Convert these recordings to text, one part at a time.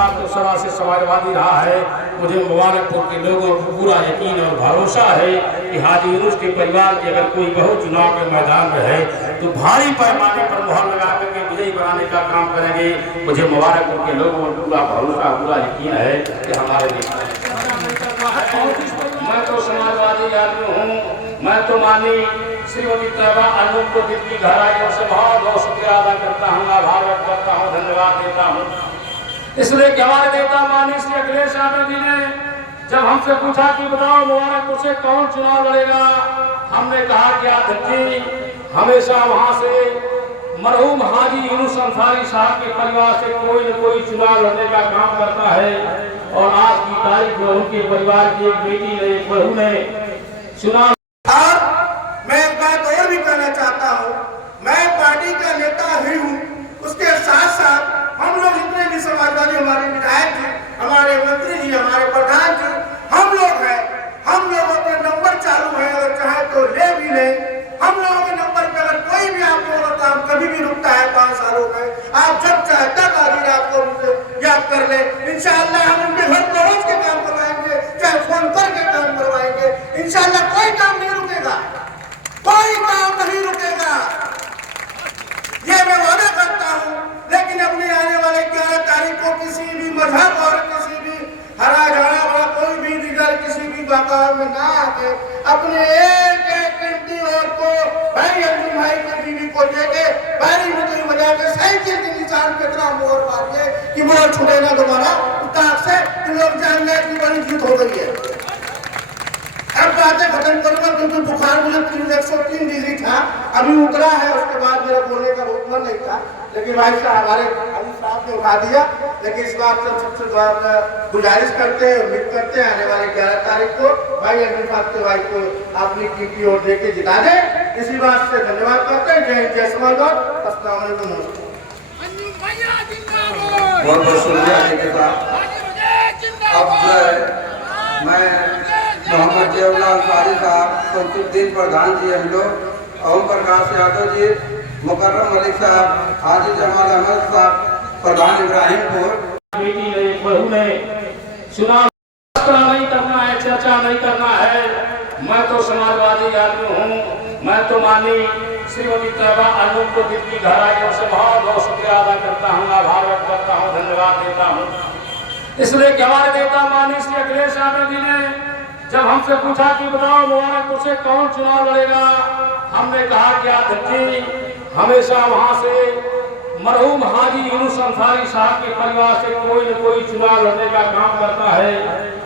सरकार तो सदा से समाजवादी रहा है। मुझे मुबारकपुर के लोगों को पूरा यकीन और भरोसा है कि हाजी यूनुस के परिवार की अगर कोई बहू चुनाव के मैदान में है तो भारी पैमाने पर मुहर लगा करके विजयी बनाने का काम करेंगे। मुझे मुबारकपुर के लोगों को पूरा भरोसा, पूरा यकीन है कि हमारे मैं तो समाजवादी आदमी हूँ। मैं तो मानी श्रीमती तैयबा अनूप को दिल की गहराइयों से बहुत बहुत शुक्रिया अदा करता हूँ, आभार व्यक्त करता हूँ, धन्यवाद देता हूँ। इसलिए कि हमारे नेता माननीय श्री अखिलेश यादव जी ने जब हमसे पूछा कि बताओ मुबारकपुर से कौन चुनाव लड़ेगा, हमने कहा कि अध्यक्ष जी हमेशा वहाँ से मरहूम हाजी यूनुस अंसारी साहब के परिवार से कोई न कोई चुनाव लड़ने का काम करता है। और आज की तारीख में उनके परिवार की एक बेटी ने, एक बहू ने चुनाव। मैं एक बात और भी कहना चाहता हूँ, मैं पार्टी का नेता ही हूँ, उसके साथ साथ हम लोग जितने भी समाजवादी, हमारे विधायक जी, हमारे मंत्री जी, हमारे प्रधान जी, हम लोग हैं। हम लोगों के नंबर चालू है, अगर चाहे तो ले भी लें। हम लोगों के नंबर पे अगर कोई भी आप लोगों का काम कभी भी रुकता है 5 सालों में, आप जब चाहे तक आगे आपको उनसे याद कर ले। इंशाअल्लाह हम उनके घर पहुंच के काम करवाएंगे, चाहे फोन करके काम करवाएंगे। इंशाअल्लाह कोई काम नहीं रुकेगा, कोई काम नहीं रुकेगा, ये मैं वादा करता हूँ। लेकिन अपने आने वाले 11 तारीख को किसी भी मजहब और किसी भी हरा झड़ा वाला कोई भी लीडर किसी भी बाजार में ना आके अपने एक एक कीमती वोट को भाई अर्जुन भाई के बीवी को देके बारी मुझे बजा के साइकिल के निशान पे इतना मोहर मारिए कि मोहर छूटेगा दोबारा उतार से। तुम लोग जान लें कि बड़ी जीत हो गई है। अब बातें खत्म करूंगा क्योंकि बुखार मुझे 103 डिग्री था, अभी उतरा है। उसके बाद मेरा बोलने का बहुत मन नहीं था, लेकिन भाई साहब हमारे अली साहब ने उठा दिया। लेकिन इस बात से सबसे गुजारिश करते हैं, उम्मीद करते हैं आने वाले 11 तारीख को भाई अर्जुन साहब के भाई को अपनी कीमती वोट देके जिता दें। इसी बात से धन्यवाद करते हैं। जय हिंद, जय समाजवाद, अस्सलाम वालेकुम, नमस्ते। बहुत बहुत शुक्रिया। अब मैं मोहम्मद जयउल्लाह अंसारी साहब, शमसुद्दीन प्रधान जी, हम लोग ओम प्रकाश यादव जी, मुकर्रम मलिक साहब, हाजी जमाल अहमद साहब, प्रधान इब्राहिमपुर। बेटी ने, एक बहू ने चुनाव नहीं करना है, चर्चा नहीं करना है। मैं तो समाजवादी आदमी हूँ। मैं तो मानी श्रीमती तैयबा अनूप को दिल की गहराइयों से बहुत बहुत शुक्रिया अदा करता हूँ, आभार व्यक्त करता हूँ, धन्यवाद देता हूँ। इसलिए कि हमारे नेता माननीय श्री अखिलेश यादव जी ने जब हमसे पूछा कि बताओ मुबारकपुर से कौन चुनाव लड़ेगा, हमने कहा कि अध्यक्ष जी हमेशा वहाँ से मरहूम हाजी यूनुस अंसारी साहब के परिवार से कोई न कोई चुनाव लड़ने का काम करता है।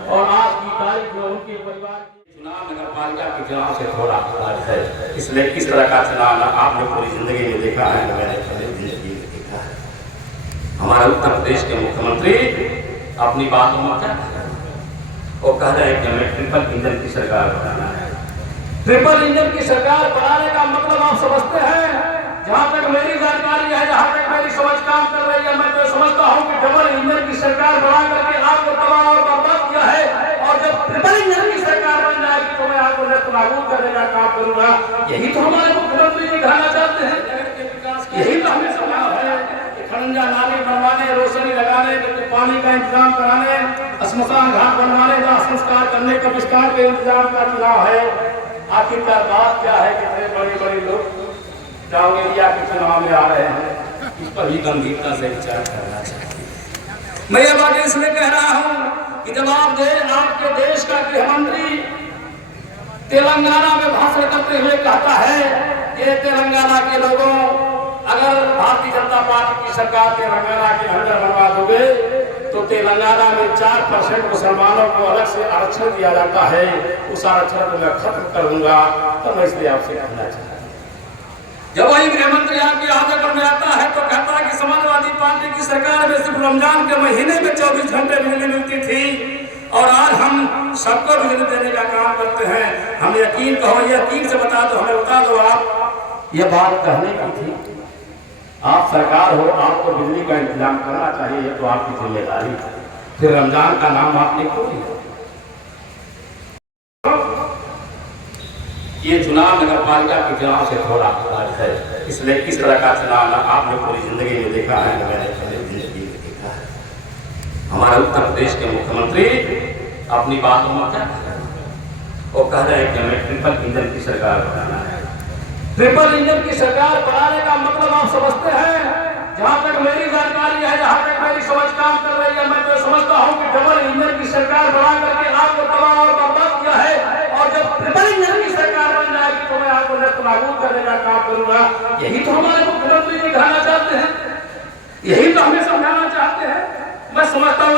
और आज की तारीख में उनके परिवार चुनाव नगर पालिका के चुनाव से थोड़ा अलग है। इसलिए किस तरह का चुनाव आपने पूरी जिंदगी में देखा है, मैंने पूरी जिंदगी में देखा है। हमारे उत्तर प्रदेश के मुख्यमंत्री अपनी बातों में क्या वो कह रहे हैं कि हमें ट्रिपल इंजन की सरकार बनाना है। ट्रिपल इंजन की सरकार बनाने का मतलब आप समझते हैं, जहां तक मेरी जानकारी है, जहां तक मेरी समझ काम कर रही है, मैं तो समझता हूं कि डबल इंजन की सरकार बना करके आपको तबाह और बर्बाद किया है। और जब ट्रिपल इंजन की सरकार बन जाएगी तो मैं आपको नस्तनाबूद करने का काम करूंगा। यही तो हमारे मुख्यमंत्री जी कहना चाहते हैं, यही तो हमें समझा है। खड़ंजा नाली बनवाने, रोशनी लगाने, पानी का इंतजाम कराने, श्मशान घाट बनवाने का संस्कार करने का विस्तार के इंतजाम का चुनाव है। आखिरकार बात क्या है, कितने बड़े बड़े लोग गाँव एरिया के चुनाव में आ रहे हैं, इस पर भी गंभीरता से विचार करना चाहिए। मैं ये बात इसलिए कह रहा हूँ कि जब आपके देश का गृहमंत्री तेलंगाना में भाषण करते हुए कहता है कि तेलंगाना के लोगों, अगर भारतीय जनता पार्टी की सरकार तेलंगाना के अंदर बनवा दोगे तो तेलंगाना में 4% मुसलमानों को अलग से आरक्षण दिया जाता है, उस आरक्षण को मैं खत्म कर दूंगा। तो मैं इसलिए आपसे कहना चाहता हूँ, जब वही गृहमंत्री आपके आदर में आता है तो कहता है कि समाजवादी पार्टी की सरकार में सिर्फ रमजान के महीने में 24 घंटे बिजली मिलती थी और आज हम सबको बिजली देने का काम करते हैं। हम यकीन कहो, यकीन से बता दो, हमें बता दो, आप ये बात कहने की थी। आप सरकार हो, आपको बिजली का इंतजाम करना चाहिए, ये तो आपकी जिम्मेदारी है। फिर रमजान का नाम आपने क्यों लिया? ये चुनाव नगर पालिका के चुनाव से थोड़ा अलग है। इसलिए किस तरह का चुनाव आपने पूरी जिंदगी में देखा है, मैंने पूरी जिंदगी में देखा है। हमारे उत्तर प्रदेश के मुख्यमंत्री अपनी बातों में क्या वो कह रहे हैं कि हमें ट्रिपल इंजन की सरकार बनाना है। ट्रिपल इंजन की सरकार बनाने का मतलब आप समझते हैं, जहां तक मेरी जानकारी है, जहां तक मेरी समझ काम कर रही है, मैं तो समझता हूं कि डबल इंजन की सरकार बना करके आपको तबाह और बर्बाद किया है, और जब ट्रिपल इंजन की सरकार बन जाएगी तो मैं आपको नाबूद करने का काम करूंगा। यही तो हमारे मुख्यमंत्री जी कहना चाहते हैं, यही तो हमें समझाना चाहते हैं। मैं समझता हूँ